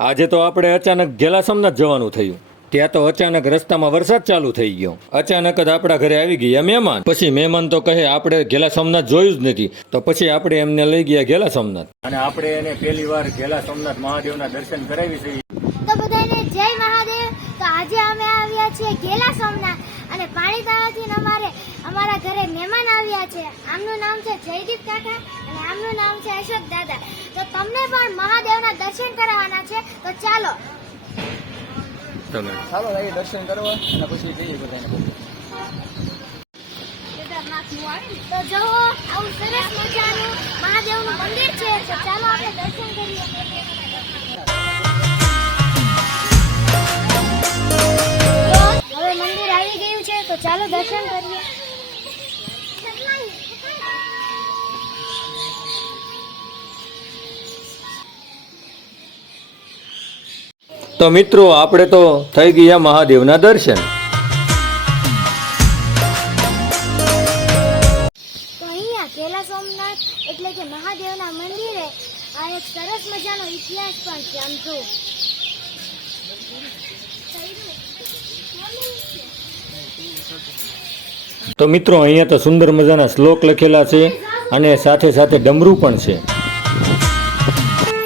આજે તો આપણે અચાનક ઘેલા સોમનાથ જવાનું થયું. ત્યાં તો અચાનક રસ્તામાં વરસાદ ચાલુ થઈ ગયો. અચાનક જ આપણા ઘરે આવી ગયા મહેમાન. પછી મહેમાન તો કહે આપણે ઘેલા સોમનાથ જોયું જ નથી. તો પછી આપણે એમને લઈ ગયા ઘેલા સોમનાથ અને આપણે એને પહેલી વાર ઘેલા સોમનાથ મહાદેવના દર્શન કરાવી છે. તો બધાને જય મહાદેવ. તો આજે અમે આવ્યા છીએ ઘેલા સોમનાથ અને પાણીતાળાથી અમારા ઘરે મહેમાન આવ્યા છે. આમનું નામ છે જયદીપ કાકા અને આમનું નામ છે અશોક દાદા. તો તમને પણ મહાદેવના દર્શન કરાવવાના છે. તો ચાલો દર્શન કરવા અને પછી જઈએ બધાને. તો જો આવું સરસ મજાનું મહાદેવનું મંદિર છે. તો ચાલો આપણે દર્શન કરીએ. હવે મંદિર આવી ગયું છે. તો ચાલો દર્શન કરીએ. તો મિત્રો આપણે તો થઈ ગયા મહાદેવના દર્શન. તો અહીંયા ઘેલા સોમનાથ એટલે કે મહાદેવના મંદિરે આ એક સરસ મજાનો ઇતિહાસ પણ છે. આમ જો તો મિત્રો અહીંયા તો સુંદર મજાના શ્લોક લખેલા છે અને સાથે સાથે ડમરું પણ છે.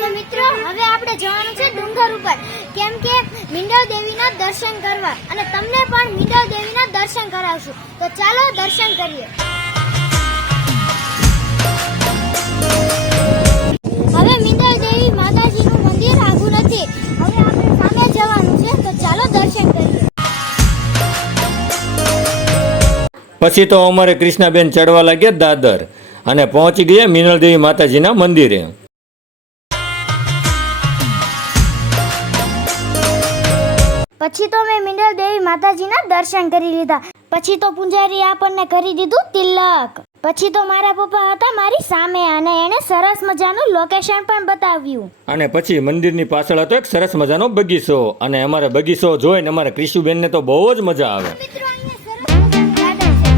તો મિત્રો હવે આપણે જવાનું છે ડુંગર ઉપર, કેમ કે મીંડવ દેવીના દર્શન કરવા અને તમને પણ મીંડવ દેવીના દર્શન કરાવશું. તો ચાલો દર્શન કરીએ. હવે મીંડવ દેવી માતાજીનું મંદિર આગું નથી. હવે આપણે સામે જવાનું છે. તો ચાલો દર્શન કરીએ. પછી તો અમારે કૃષ્ણાબેન ચડવા લાગ્યા દાદર અને પહોંચી ગયા મીનળદેવી માતાજીના મંદિરે. પછી તો મેં મીંડવ દેવી માતાજીના દર્શન કરી લીધા. પછી તો પૂજારી આપણને કરી દીધું તિલક. પછી તો મારા પપ્પા હતા મારી સામે અને એણે સરસ મજાનું લોકેશન પણ બતાવ્યું. અને પછી મંદિરની પાછળ હતો એક સરસ મજાનો બગીચો અને અમારે બગીચો જોઈને અમારા કૃષુબેનને તો બહુ જ મજા આવે. મિત્રો અહીંયા સરસ મજાનું ગાર્ડન છે.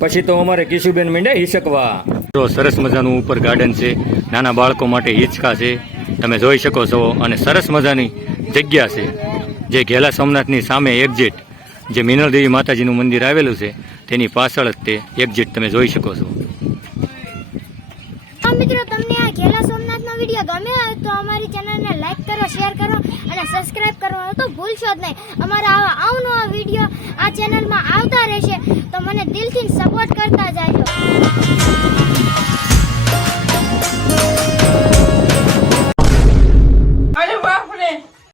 પછી તો અમારે કિશુબેન મીંડ્યા હિચકવા. જો સરસ મજાનું ઉપર ગાર્ડન છે, નાના બાળકો માટે હિંચકા છે, તમે જોઈ શકો છો. અને સરસ મજાની જગ્યા છે જે ઘેલા સોમનાથની સામે એક્ઝિટ જે મીનળદેવી માતાજીનું મંદિર આવેલું છે તેની પાછળ જ તે એક્ઝિટ તમે જોઈ શકો છો. મિત્રો તમને આ ઘેલા સોમનાથનો વિડીયો ગમ્યો હોય તો અમારી ચેનલને લાઈક કરો, શેર કરો અને સબસ્ક્રાઇબ કરવાનું તો ભૂલશો જ નહીં. અમારા આવા અવનવા વિડીયો આ ચેનલમાં આવતા રહેશે. તો મને દિલથી સપોર્ટ કરતા જાજો.